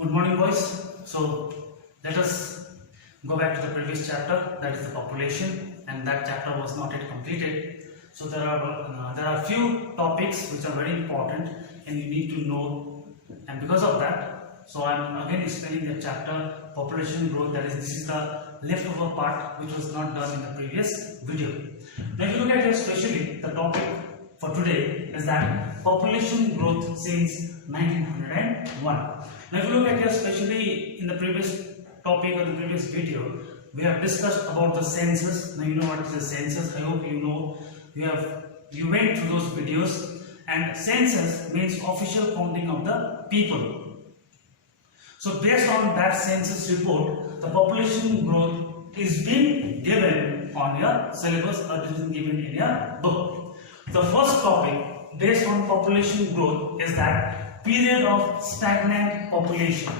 Good morning, boys. So let us go back to the previous chapter, that is the population, and that chapter was not yet completed. So there are few topics which are very important and you need to know, and because of that, so I am again explaining the chapter population growth. That is, this is the leftover part which was not done in the previous video. Now if you look at here, especially the topic for today is that population growth since 1901. Now if you look at here, especially in the previous topic or the previous video, we have discussed about the census. Now you know what is the census. I hope you know. You went through those videos, and census means official counting of the people. So based on that census report, the population growth is being given on your syllabus or it is given in your book. The first topic based on population growth is that period of stagnant population.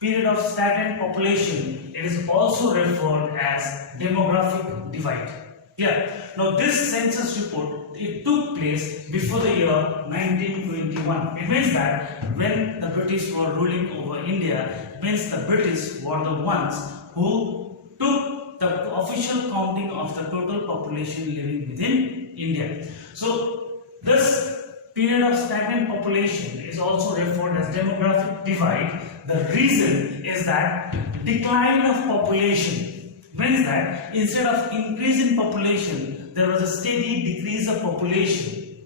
Period of stagnant population, it is also referred as demographic divide. Yeah. Now this census report, it took place before the year 1921. It means that when the British were ruling over India, it means the British were the ones who took the official counting of the total population living within India. So this period of stagnant population is also referred as demographic divide. The reason is that decline of population means that instead of increase in population, there was a steady decrease of population,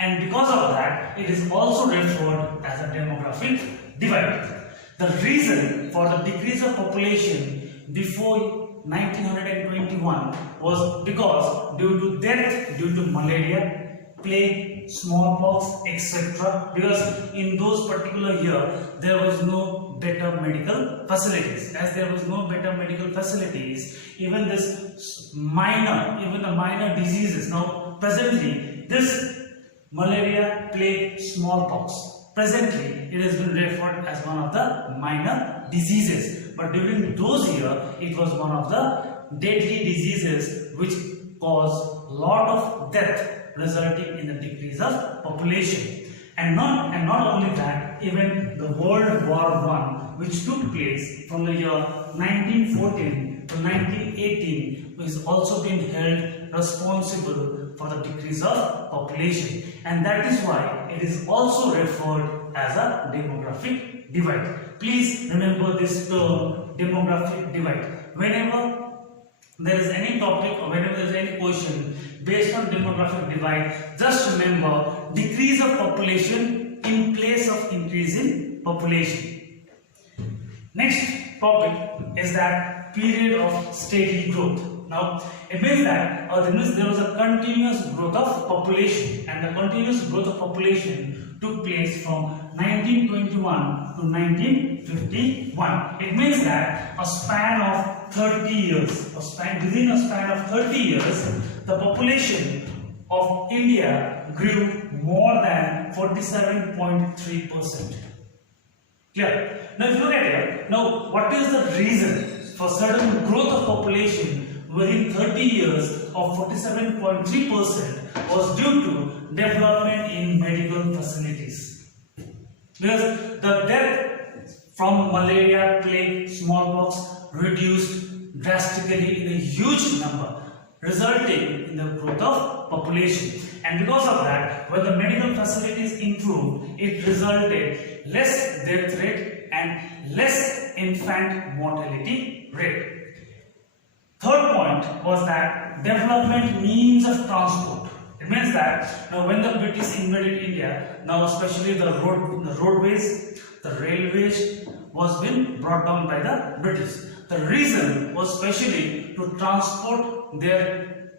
and because of that, it is also referred as a demographic divide. The reason for the decrease of population before 1921 was because due to death due to malaria, plague, smallpox, etc. Because in those particular year there was no better medical facilities. As there was no better medical facilities, even the minor diseases. Now presently this malaria, plague, smallpox, presently it has been referred as one of the minor diseases, but during those years it was one of the deadly diseases which caused lot of death, resulting in the decrease of population. And not only that, even the World War I, which took place from the year 1914 to 1918, is also been held responsible for the decrease of population, and that is why it is also referred as a demographic divide. Please remember this term, demographic divide. Whenever there is any topic or whenever there is any question based on demographic divide, just remember decrease of population in place of increase in population. Next topic is that period of steady growth. Now it means that there was a continuous growth of population, and the continuous growth of population took place from 1921 to 1951. It means that a span of 30 years, within a span of 30 years, the population of India grew more than 47.3%. Clear? Now if you look at it, now what is the reason for sudden growth of population within 30 years of 47.3% was due to development in medical facilities. Because the death from malaria, plague, smallpox reduced drastically in a huge number, resulting in the growth of population. And because of that, when the medical facilities improved, it resulted less death rate and less infant mortality rate. Third point was that development means of transport. It means that now when the British invaded India, now especially the roadways, the railways was been brought down by the British. The reason was specially to transport their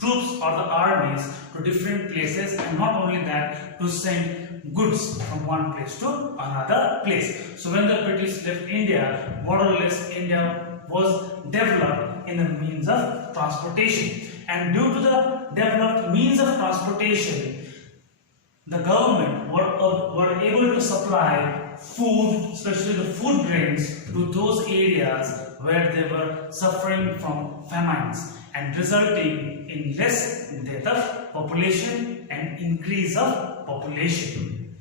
troops or the armies to different places, and not only that, to send goods from one place to another place. So when the British left India, more or less India was developed in the means of transportation, and due to the developed means of transportation, the government were able to supply food, especially the food grains, to those areas where they were suffering from famines, and resulting in less death of population and increase of population.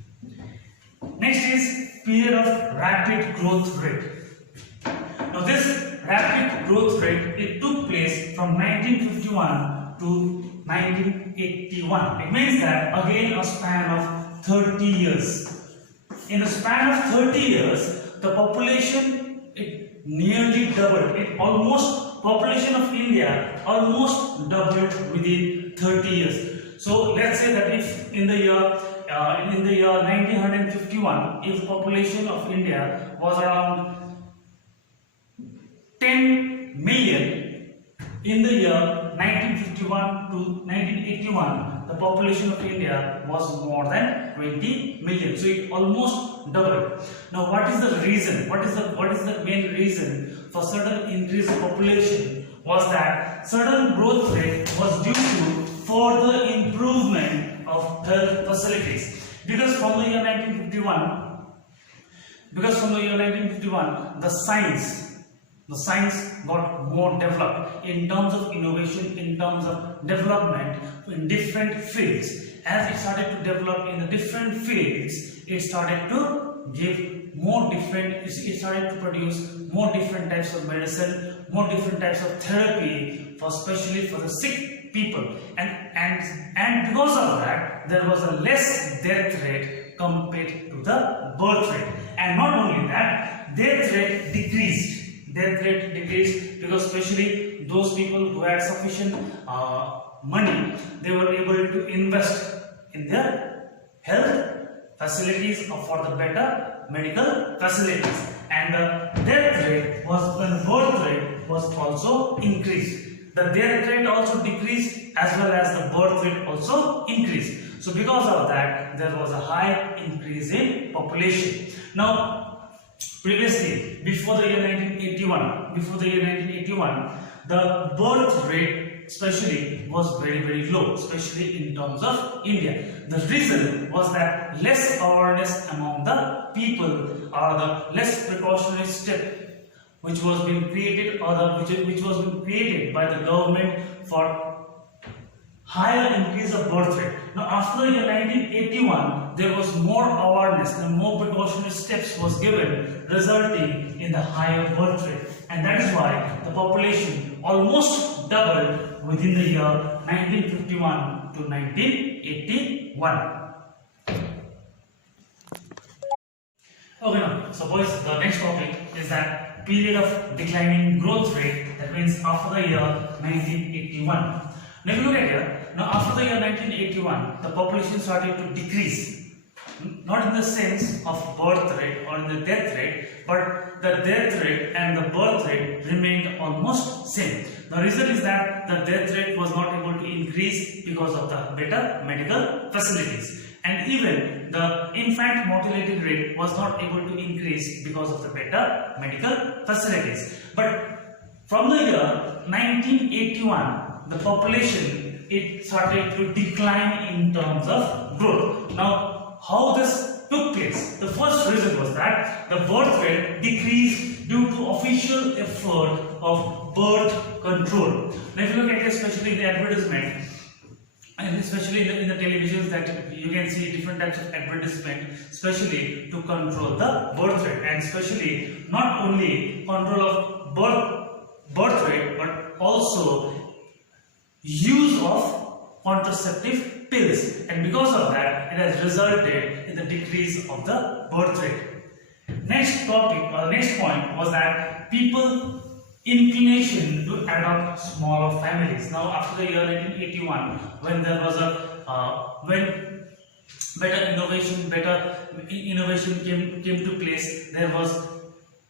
Next is period of rapid growth rate. Now this rapid growth rate, it took place from 1951 to 1981. It means that again a span of 30 years. In a span of 30 years, the population, it nearly doubled. Population of India almost doubled within 30 years. So let's say that if in the year 1951, if the population of India was around 10 million, in the year 1951 to 1981, the population of India was more than 20 million. So it almost doubled. Now, what is the reason? What is the main reason for sudden increase in population? Was that sudden growth rate was due to further improvement of health facilities. Because from the year 1951, the science got more developed in terms of innovation, in terms of development in different fields. As it started to develop in the different fields, it started to give more different, it started to produce more different types of medicine, more different types of therapy, especially for the sick people. And because of that, there was a less death rate compared to the birth rate. And not only that, death rate decreased because especially those people who had sufficient money, they were able to invest in their health facilities or for the better medical facilities, and the death rate was, when the birth rate was also increased. The death rate also decreased as well as the birth rate also increased. So because of that, there was a high increase in population. Now, previously, before the year 1981, the birth rate especially was very low, especially in terms of India. The reason was that less awareness among the people, or the less precautionary step which was being created, or which was being created by the government for higher increase of birth rate. Now, after the year 1981, there was more awareness and more precautionary steps was given, resulting in the higher birth rate, and that is why the population almost doubled within the year 1951 to 1981. Okay, now, so boys, the next topic is that period of declining growth rate. That means after the year 1981. Now, if you look at here, now after the year 1981, the population started to decrease. Not in the sense of birth rate or in the death rate, but the death rate and the birth rate remained almost same. The reason is that the death rate was not able to increase because of the better medical facilities, and even the infant mortality rate was not able to increase because of the better medical facilities. But from the year 1981, the population, it started to decline in terms of growth. Now, how this took place? The first reason was that the birth rate decreased due to official effort of birth control. Now, if you look at it, especially in the advertisement, and especially in the televisions, that you can see different types of advertisement, especially to control the birth rate, and especially not only control of birth rate, but also use of contraceptive pills, and because of that, it has resulted in the decrease of the birth rate. Next topic, or next point, was that people inclination to adopt smaller families. Now, after the year 1981, when there was when better innovation came to place, there was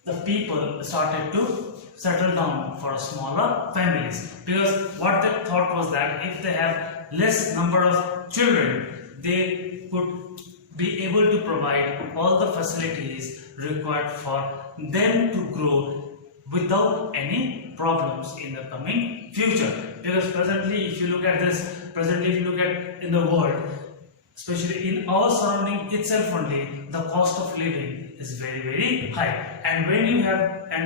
the people started to settle down for smaller families, because what they thought was that if they have less number of children, they could be able to provide all the facilities required for them to grow without any problems in the coming future. Because presently, if you look at in the world, especially in our surrounding itself only, the cost of living is very high, and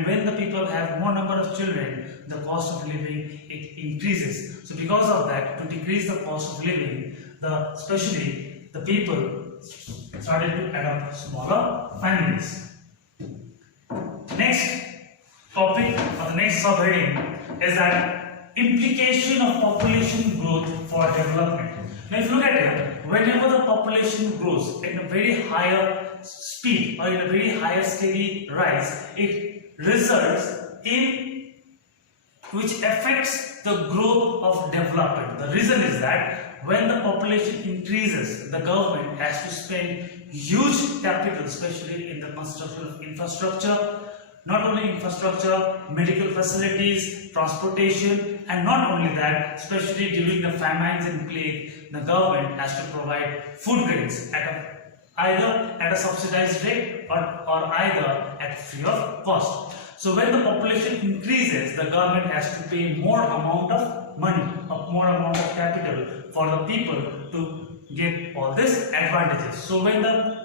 when the people have more number of children, the cost of living, it increases. So because of that, to decrease the cost of living, especially the people started to adopt smaller families. Next topic or the next subheading is that implication of population growth for development. Now, if you look at it, whenever the population grows at a very higher speed or in a very higher steady rise, it results in which affects the growth of development. The reason is that when the population increases, the government has to spend huge capital, especially in the construction of infrastructure. Not only infrastructure, medical facilities, transportation, and not only that, especially during the famines and plague, the government has to provide food grains either at a subsidized rate or either at free of cost. So when the population increases, the government has to pay more amount of money, more amount of capital for the people to get all these advantages. So when the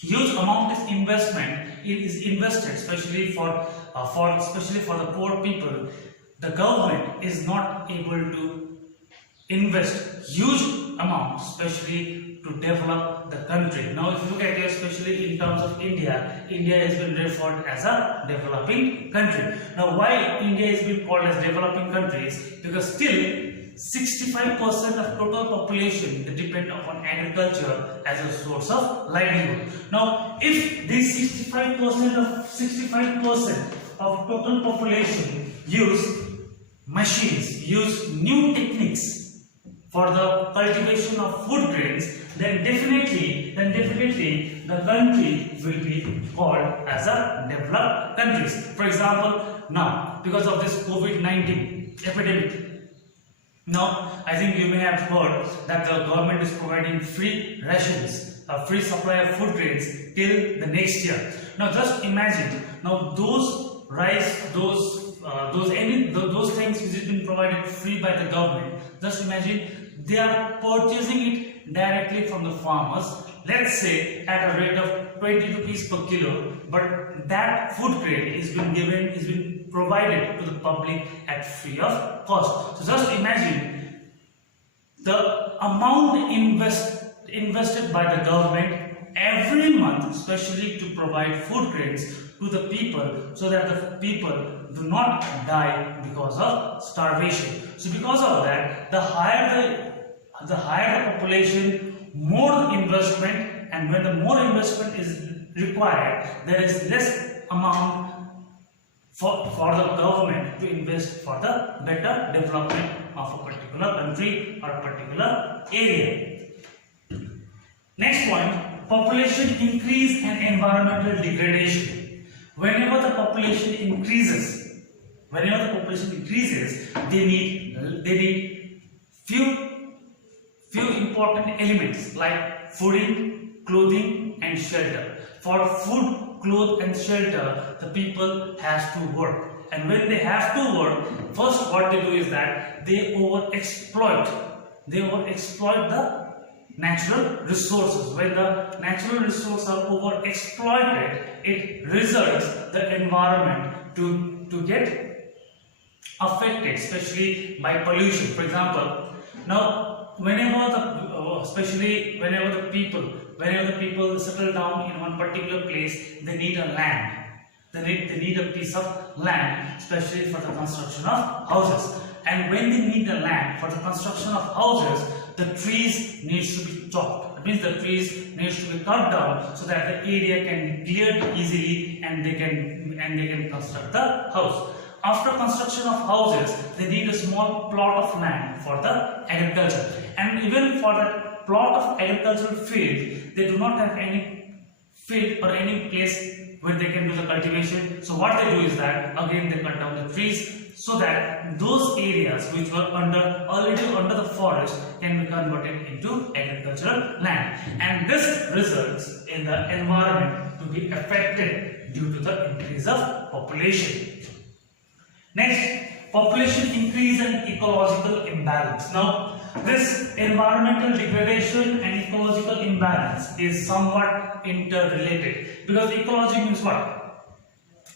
huge amount of investment is invested, especially for the poor people, the government is not able to invest huge amounts, especially to develop the country. Now, if you look at it, especially in terms of India, India has been referred as a developing country. Now, why India has been called as developing countries? Because still 65% of total population they depend upon agriculture as a source of livelihood. Now, if this 65% of total population use machines, use new techniques for the cultivation of food grains, then definitely the country will be called as a developed countries. For example, now because of this COVID-19 epidemic, now, I think you may have heard that the government is providing free rations, a free supply of food grains till the next year. Now, just imagine, now those rice, those things which has been provided free by the government, just imagine they are purchasing it directly from the farmers, let's say at a rate of 20 rupees per kilo, but that food grain is been provided to the public at free of cost. So just imagine the amount invested by the government every month, especially to provide food grains to the people, so that the people do not die because of starvation. So because of that, the higher the population, more investment, and when the more investment is required, there is less amount for the government to invest for the better development of a particular country or a particular area. Next point, population increase and environmental degradation. Whenever the population increases, they need few important elements like food, clothing, and shelter. For food, clothes, and shelter, the people has to work, and when they have to work, first what they do is that they overexploit the natural resources. When the natural resources are overexploited, it results the environment to get affected, especially by pollution. For example, now whenever the people settle down in one particular place, they need a land. They need a piece of land, especially for the construction of houses. And when they need the land for the construction of houses, the trees needs to be chopped. It means the trees needs to be cut down so that the area can be cleared easily and they can construct the house. After construction of houses, they need a small plot of land for the agriculture. And even for that plot of agricultural field, they do not have any field or any place where they can do the cultivation. So what they do is that again they cut down the trees so that those areas which were already under the forest can be converted into agricultural land. And this results in the environment to be affected due to the increase of population. Next, population increase and ecological imbalance. Now, this environmental degradation and ecological imbalance is somewhat interrelated, because ecology means what?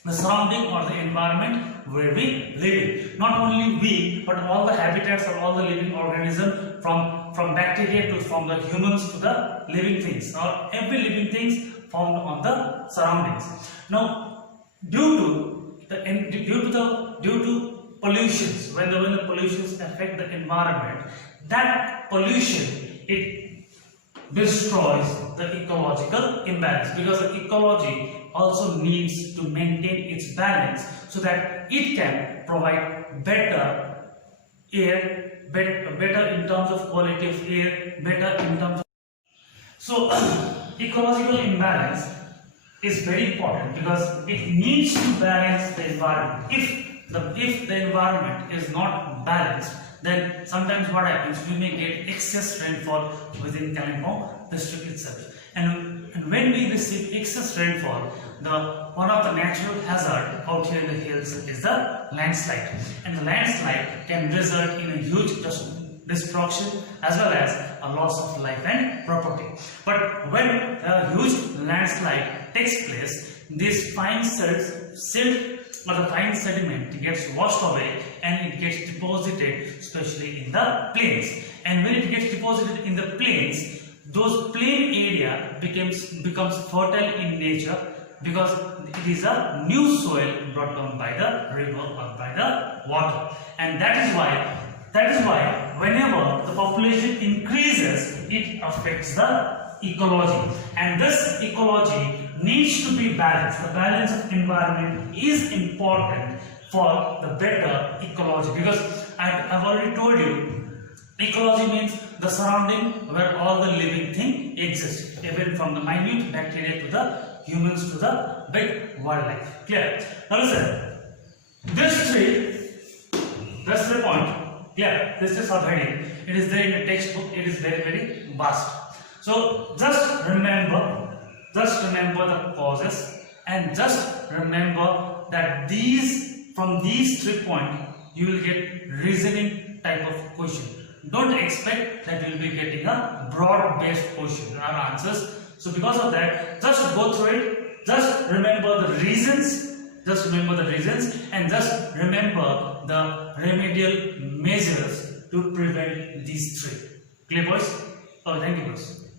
the surrounding or the environment where we live in. Not only we, but all the habitats or all the living organisms from bacteria to from the humans to the living things, or every living things found on the surroundings. Now, due to pollutions, when the pollutions affect the environment, that pollution, it destroys the ecological imbalance, because the ecology also needs to maintain its balance so that it can provide better air, better in terms of quality of air, better in terms of. So ecological imbalance is very important because it needs to balance the environment. If the environment is not balanced, then sometimes what happens, we may get excess rainfall within Kalimpong district itself. And when we receive excess rainfall, one of the natural hazard out here in the hills is the landslide. And the landslide can result in a huge destruction as well as a loss of life and property. But when a huge landslide takes place, this fine silt or the fine sediment gets washed away and it gets deposited, especially in the plains. And when it gets deposited in the plains, those plain area becomes fertile in nature, because it is a new soil brought down by the river or by the water. And that is why whenever the population increases, it affects the ecology, and this ecology needs to be balanced. The balance of environment is important for the better ecology, because I've already told you, ecology means the surrounding where all the living thing exists, even from the minute bacteria to the humans to the big wildlife. Clear? Now listen, this tree point, clear, this is subheading, it is there in the textbook, it is very, very vast. So just remember the causes, and just remember that from these 3 points you will get reasoning type of question. Don't expect that you will be getting a broad based question or answers. So because of that, just go through it, just remember the reasons, and just remember the remedial measures to prevent these three. Clear, boys? Oh, thank you, boys.